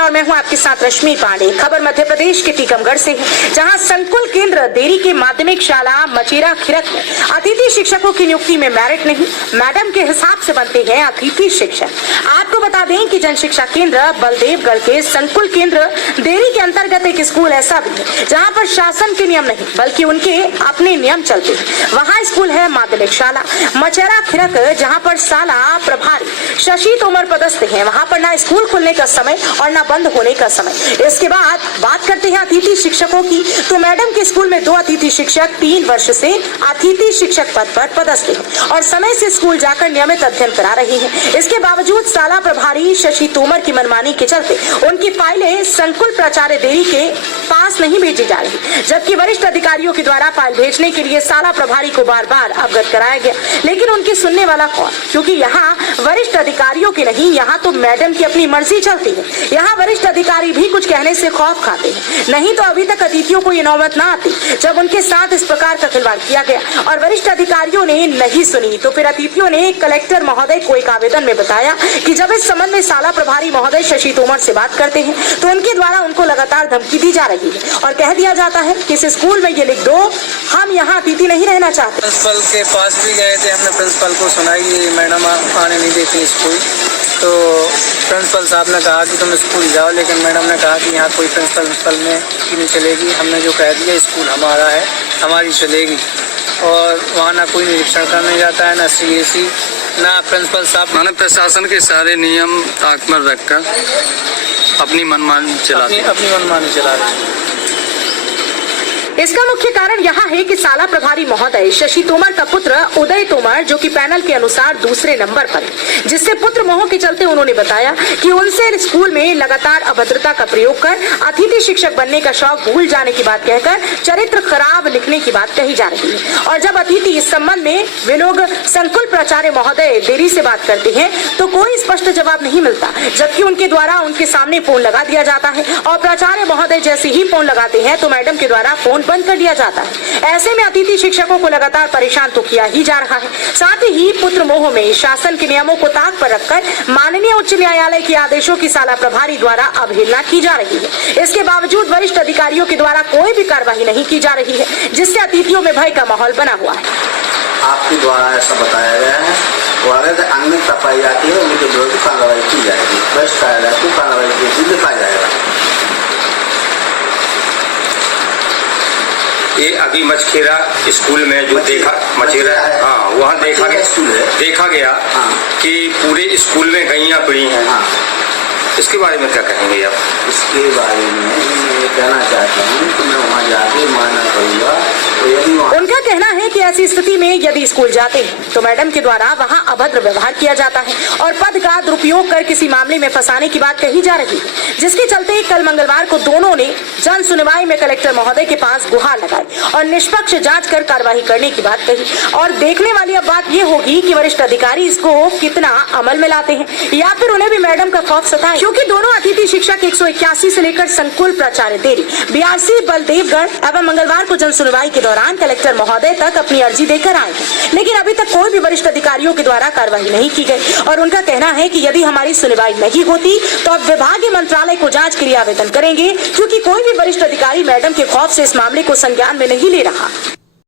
और मैं हूं आपके साथ रश्मि पांडे। खबर मध्य प्रदेश के टीकमगढ़ से है, जहां संकुल केंद्र देरी के माध्यमिक शाला मचेरा खिरक में अतिथि शिक्षकों की नियुक्ति में मेरिट नहीं, मैडम के हिसाब से बनते हैं अतिथि शिक्षक। आपको बता दें कि जन शिक्षा केंद्र बलदेवगढ़ के संकुल केंद्र देरी के अंतर्गत एक स्कूल ऐसा भी है जहाँ पर शासन के नियम नहीं बल्कि उनके अपने नियम चलते हैं। वहाँ स्कूल है माध्यमिक शाला मचेरा खिरक, जहाँ पर शाला प्रभारी शशि तोमर पदस्थ हैं। वहाँ पर ना स्कूल खुलने का समय और ना बंद होने का समय। इसके बाद बात करते हैं अतिथि शिक्षकों की, तो मैडम के स्कूल में 2 अतिथि शिक्षक 3 वर्ष से अतिथि शिक्षक पद पर पदस्थ हैं और समय से स्कूल जाकर नियमित अध्ययन करा रही हैं। इसके बावजूद शाला प्रभारी शशि तोमर की मनमानी के चलते उनकी फाइलें संकुल प्राचार्य देरी के पास नहीं भेजी जा रही, जबकि वरिष्ठ अधिकारियों के द्वारा फाइल भेजने के लिए शाला प्रभारी को बार बार अवगत कराया गया, लेकिन उनकी सुनने वाला कौन? क्योंकि यहाँ वरिष्ठ अधिकारियों की नहीं, यहाँ तो मैडम की अपनी मर्जी चलती है। यहाँ वरिष्ठ अधिकारी भी कुछ कहने से खौफ खाते हैं, नहीं तो अभी तक अतिथियों को ये नौबत ना आती जब उनके साथ इस प्रकार का खिलवाड़ किया गया और वरिष्ठ अधिकारियों ने नहीं सुनी। तो फिर अतिथियों ने कलेक्टर महोदय को एक आवेदन में बताया कि जब इस संबंध में शाला प्रभारी महोदय शशि तोमर से बात करते हैं तो उनके द्वारा उनको लगातार धमकी दी जा रही है और कह दिया जाता है कि इस स्कूल में ये लिख दो, हम यहाँ अतिथि नहीं रहना चाहते। प्रिंसिपल के पास भी गए थे, हमने प्रिंसिपल को सुनाई मैडम आने नहीं देती स्कूल, तो प्रिंसिपल साहब ने कहा कि तुम स्कूल जाओ, लेकिन मैडम ने कहा कि यहाँ कोई प्रिंसिपल में की नहीं चलेगी। हमने जो कह दिया स्कूल हमारा है, हमारी चलेगी, और वहाँ ना कोई निरीक्षण करने जाता है, ना CAC, ना प्रिंसिपल साहब। मैंने प्रशासन के सारे नियम ताक में रखकर अपनी मनमानी चला रही। इसका मुख्य कारण यहाँ है कि शाला प्रभारी महोदय शशि तोमर का पुत्र उदय तोमर, जो कि पैनल के अनुसार दूसरे नंबर पर है, जिससे पुत्र मोह के चलते उन्होंने बताया कि उनसे स्कूल में लगातार अभद्रता का प्रयोग कर अतिथि शिक्षक बनने का शौक भूल जाने की बात कहकर चरित्र खराब लिखने की बात कही जा रही है। और जब अतिथि इस संबंध में वे लोग संकुल प्राचार्य महोदय देरी से बात करते हैं तो कोई स्पष्ट जवाब नहीं मिलता, जबकि उनके द्वारा उनके सामने फोन लगा दिया जाता है और प्राचार्य महोदय जैसे ही फोन लगाते हैं तो मैडम के द्वारा फोन बंद कर दिया जाता है। ऐसे में अतिथि शिक्षकों को लगातार परेशान तो किया ही जा रहा है, साथ ही पुत्र मोह में शासन के नियमों को ताक पर रखकर माननीय उच्च न्यायालय के आदेशों की शाला प्रभारी द्वारा अवहेलना की जा रही है। इसके बावजूद वरिष्ठ अधिकारियों के द्वारा कोई भी कार्रवाई नहीं की जा रही है, जिससे अतिथियों में भय का माहौल बना हुआ है। आपके द्वारा ऐसा बताया गया है, वो अगर अनियमितता पाई जाती है उनके विरुद्ध कार्रवाई की जाएगी, वरिष्ठ कार्यालय को कार्रवाई के लिखा जाएगा। ये अभी मचखेरा स्कूल में जो देखा मचेरा, हाँ वहाँ देखा गया कि पूरे स्कूल में गैया पड़ी हैं। इसके बारे में क्या कहेंगे आप? इसके बारे में ये कहना चाहता हूँ कि मैं वहाँ जाके मानना करूँगा। उनका कहना है कि ऐसी स्थिति में यदि स्कूल जाते हैं तो मैडम के द्वारा वहां अभद्र व्यवहार किया जाता है और पद का दुरुपयोग कर किसी मामले में फंसाने की बात कही जा रही है, जिसके चलते कल मंगलवार को दोनों ने जन सुनवाई में कलेक्टर महोदय के पास गुहार लगाई और निष्पक्ष जांच कर कार्रवाई करने की बात कही। और देखने वाली अब बात ये होगी कि वरिष्ठ अधिकारी इसको कितना अमल में लाते हैं या फिर उन्हें भी मैडम का खौफ सताए, क्योंकि दोनों अतिथि शिक्षक 181 से लेकर संकुल प्राचार्य देरी BRC बलदेवगढ़ एवं मंगलवार को जन सुनवाई के दौरान कलेक्टर महोदय तक अपनी अर्जी देकर आए हैं, लेकिन अभी तक कोई भी वरिष्ठ अधिकारियों के द्वारा कार्रवाई नहीं की गई। और उनका कहना है कि यदि हमारी सुनवाई नहीं होती तो अब विभागीय मंत्रालय को जांच के लिए आवेदन करेंगे, क्योंकि कोई भी वरिष्ठ अधिकारी मैडम के खौफ से इस मामले को संज्ञान में नहीं ले रहा।